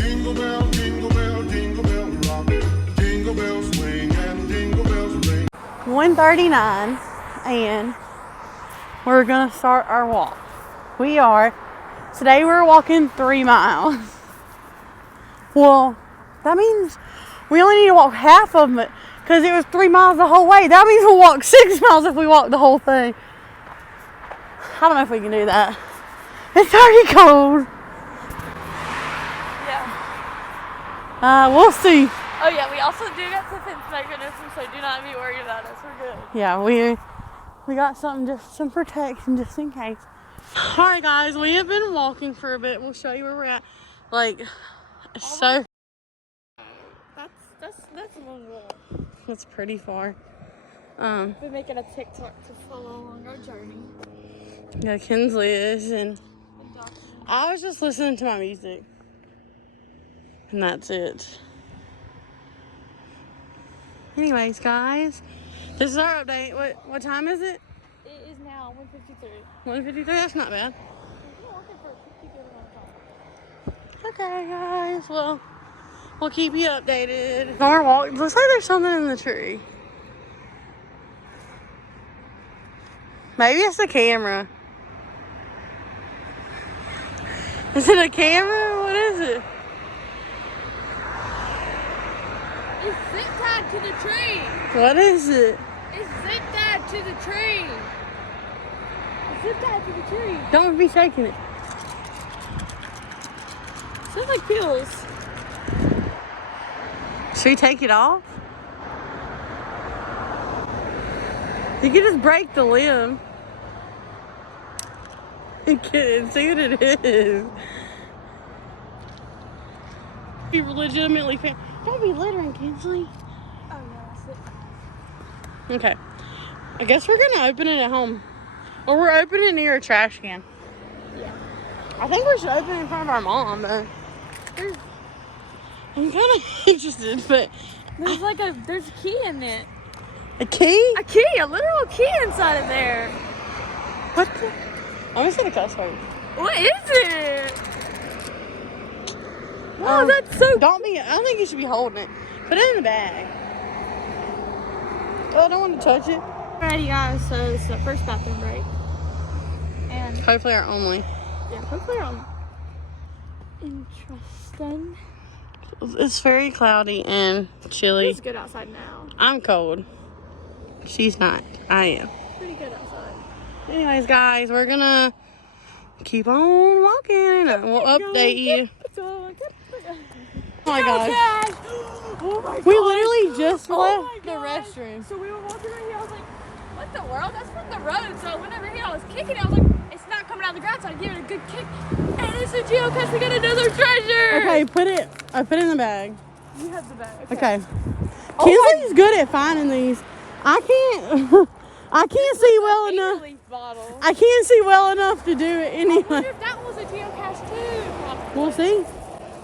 jingle bell rock. Jingle bells swing and jingle bells ring. 1:39 and we're gonna start our walk. Today we're walking 3 miles. Well, that means we only need to walk half of it because it was 3 miles the whole way. That means we'll walk 6 miles if we walk the whole thing. I don't know if we can do that. It's already cold. Yeah. We'll see. Oh yeah, we also do got some fence mechanism, so do not be worried about us. We're good. Yeah, we got some protection just in case. Alright guys, we have been walking for a bit. We'll show you where we're at. Like, so That's a long walk. that's pretty far. We're making a TikTok to follow along our journey. Yeah, Kinsley is, and I was just listening to my music. And that's it. Anyways, guys, this is our update. What time is it? It is now 1:53. 1:53. That's not bad. We've been walking for a pretty good amount of time. Okay, guys. Well, we'll keep you updated. Our walk. Looks like there's something in the tree. Maybe it's the camera. Is it a camera? What is it? It's zip tied to the tree. What is it? It's zip tied to the tree. It's zip tied to the tree. Don't be shaking it. Sounds like pills. Should we take it off? You can just break the limb. You can't see what it is. You legitimately fan. Don't be littering, Kinsley. Oh yeah, that's it. Okay. I guess we're gonna open it at home. Or we're opening it near a trash can. Yeah. I think we should open it in front of our mom, though. I'm kind of interested, but There's a key in it. a key? A literal key inside of there. What the? I'm just gonna cuss word. What is it? Oh, that's so. I don't think you should be holding it. Put it in the bag. Oh, I don't want to touch it. Alrighty, guys. So it's the first bathroom break, and Hopefully our only. yeah, hopefully I'm interesting. It's very cloudy and chilly. It's good outside now. I'm cold. She's not. I am. Pretty good outside. Anyways, guys, we're gonna keep on walking and we'll update you. Oh my gosh. Oh my We gosh. literally just Oh my left the gosh. restroom. So we were walking right here. I was like, what the world? That's from the road. So I went over here. I was kicking it. I was like, it's not coming out of the ground. So I give it a good kick. And it's a geocache. We got another treasure. Okay, I put it in the bag. You have the bag. Okay. Oh Kinsley's good at finding these. I can't. I can't see well enough. Leaf bottle. I can't see well enough to do it I anyway. wonder if that was a geocache too. Probably. We'll see.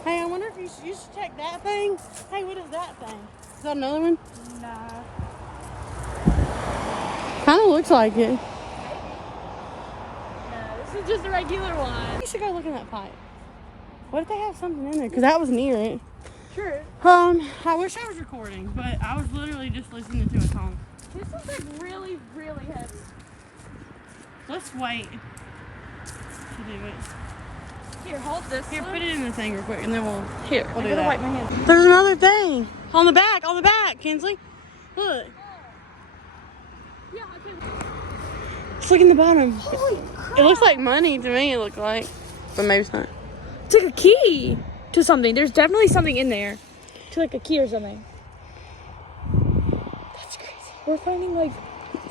Hey, I wonder if you should check that thing. Hey, what is that thing? Is that another one? Nah. Kind of looks like it. No, this is just a regular one. You should go look in that pipe. What if they have something in there? Because that was near it. True. I wish I was recording, but I was literally just listening to a song. This is like really, really heavy. Let's wait to do it. Here, hold this. Here, one. put it in the thing real quick, and then we'll Here, we'll I'm do gonna that. wipe my hands. There's another thing on the back, Kinsley. Look. Yeah, okay. Let's look in the bottom. Holy crap. It looks like money to me. It looked like, but maybe it's not. It's like a key to something. There's definitely something in there. To like a key or something. That's crazy. We're finding like,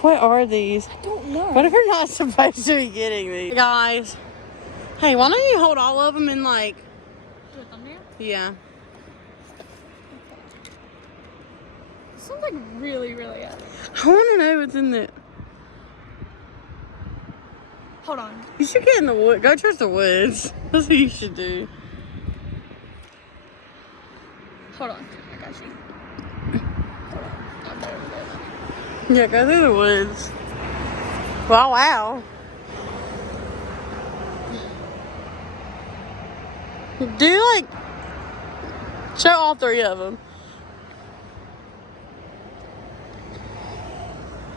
What are these? I don't know. What if we're not supposed to be getting these? Guys, hey, why don't you hold all of them in like, Do a thumbnail? yeah. This sounds like really, really heavy. I want to know what's in it. Hold on. You should get in the wood. Go towards the woods. That's what you should do. Hold on. I got you. Hold on. I'm there. Yeah, go through the woods. Wow, wow. Do like Show all 3 of them.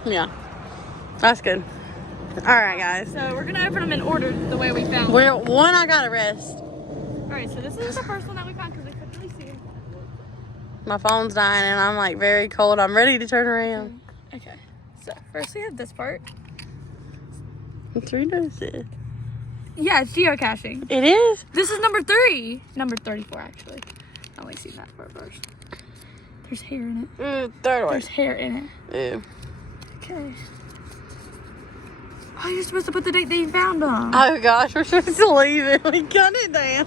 Yeah. That's good. Alright, guys. So we're gonna open them in order the way we found them. One I gotta rest. Alright, so this is the first one that we found because we couldn't really see it. My phone's dying and I'm like very cold. I'm ready to turn around. Okay. So first we have this part. What's it? Yeah, it's geocaching. It is? This is number 3. Number 34 actually. I only seen that part first. There's hair in it. Third one. There's hair in it. Ew. Okay. Oh, you're supposed to put the date that you found on. Oh gosh, we're supposed to leave it. We cut it down.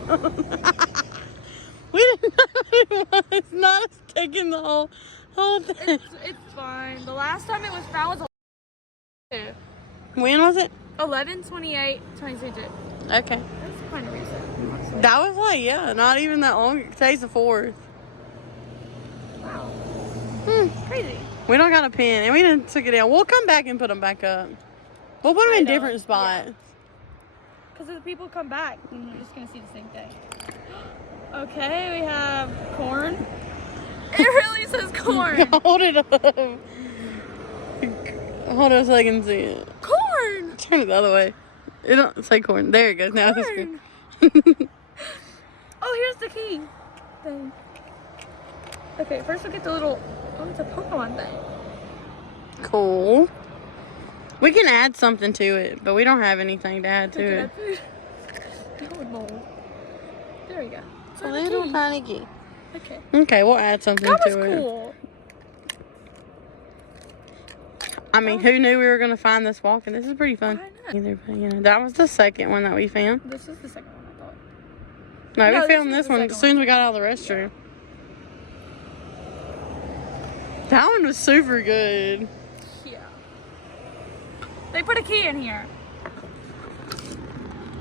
We didn't know it was not us taking the whole thing. It's fine. The last time it was found was When was it? 11/28/2022. Okay. That's kind of recent. That was like, yeah, not even that long. Today's the 4th. Wow. Crazy. We don't got a pin, and we didn't took it down. We'll come back and put them back up. We'll put them in different spots. Because if the people come back, then you're just going to see the same thing. Okay, we have corn. It really says corn. Hold it up. Hold on so I can see it. Corn! Turn it the other way. It don't say corn. There it goes. Now it's Corn. good. Oh, here's the key thing. Okay, first we'll get the little... Oh, it's a Pokemon thing. Cool. We can add something to it, but we don't have anything to add to it. That would mold. There we go. A little tiny key. Okay. Okay, we'll add something That to was it. cool. I mean, who knew we were going to find this walking? This is pretty fun. I know. Either, but, you know, that was the second one that we found. This is the second one, I thought. No, No, we this found is this the one second as soon as we got out of the restroom. That one was super good. Yeah. They put a key in here.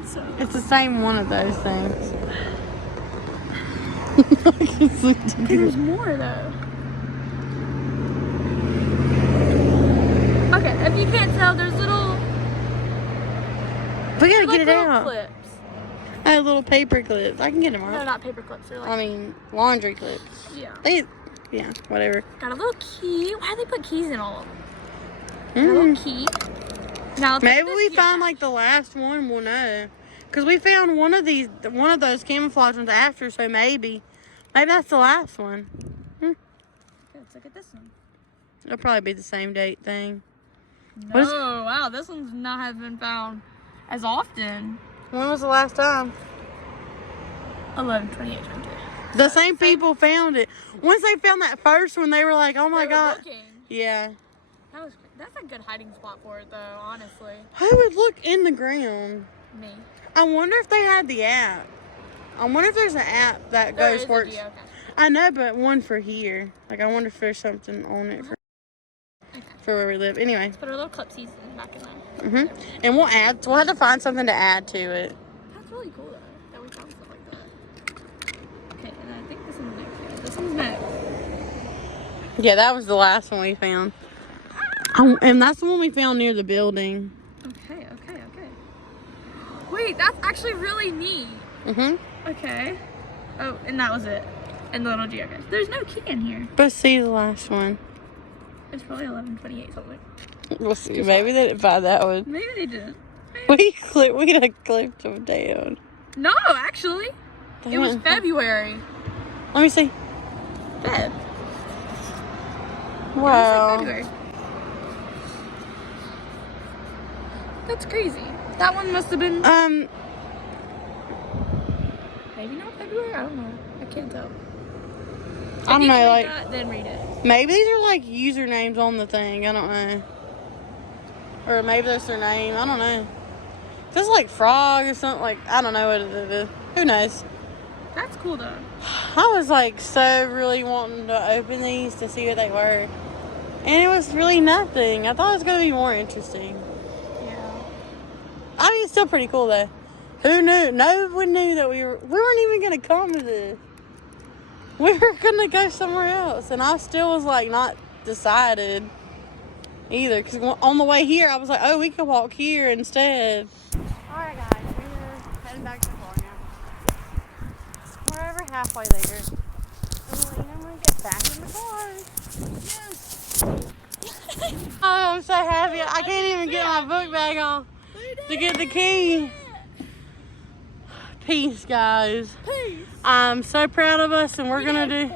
So. It's the same one of those things. There's more though. Okay, if you can't tell, there's little. We gotta Like get it little out. clips. I have little paper clips. I can get them No, out. not paper clips. They're like. I mean, laundry clips. Yeah. Yeah, whatever. Got a little key. Why do they put keys in all of them? Got a little key. Now let's Maybe look at we this find geocache. like the last one. We'll know. Cause we found one of those camouflage ones after. So maybe that's the last one. Okay, let's look at this one. It'll probably be the same date thing. No, wow, this one's not have been found as often. When was the last time? 11/28/22. The same people found it. Once they found that first one, they were like, "Oh my god!" Looking. Yeah. That's a good hiding spot for it, though. Honestly, Who would look in the ground? me. I wonder if they had the app. I wonder if there's an app that There goes is a works. geocache. I know, but one for here. Like, I wonder if there's something on it for where we live. Anyway. Let's put our little clipsies back in there. And we'll have to find something to add to it. That's really cool, though, that we found stuff like that. Okay, and I think this one's next. Yeah, this one's next. Yeah, that was the last one we found. And that's the one we found near the building. Okay. Wait, that's actually really neat. Okay. Oh, and that was it. And the little geocache. There's no key in here. But see the last one. It's probably 11/28 something. We'll see. Maybe they didn't find that one. Maybe they didn't. Maybe. We done clipped them down. No, actually. It was February. Let me see. Feb. Wow. It was like February. That's crazy. That one must have been maybe not February. I don't know. I can't tell. I don't know, like that, then read it. maybe these are like usernames on the thing. I don't know. Or maybe that's their name. I don't know. Just like frog or something. Like, I don't know what it is. Who knows? That's cool though. I was like so really wanting to open these to see what they were. And it was really nothing. I thought it was going to be more interesting. Yeah. I mean, it's still pretty cool though. Who knew? No one knew that we weren't even going to come to this. We were going to go somewhere else. And I still was like not decided either. Because on the way here, I was like, oh, we could walk here instead. Alright guys, we're heading back to the car now. We're over halfway there. gonna get back in the car. Yes. Oh, I'm so happy. I can't even get my book bag on to get the key. Peace, guys. Peace. I'm so proud of us, and we're gonna do.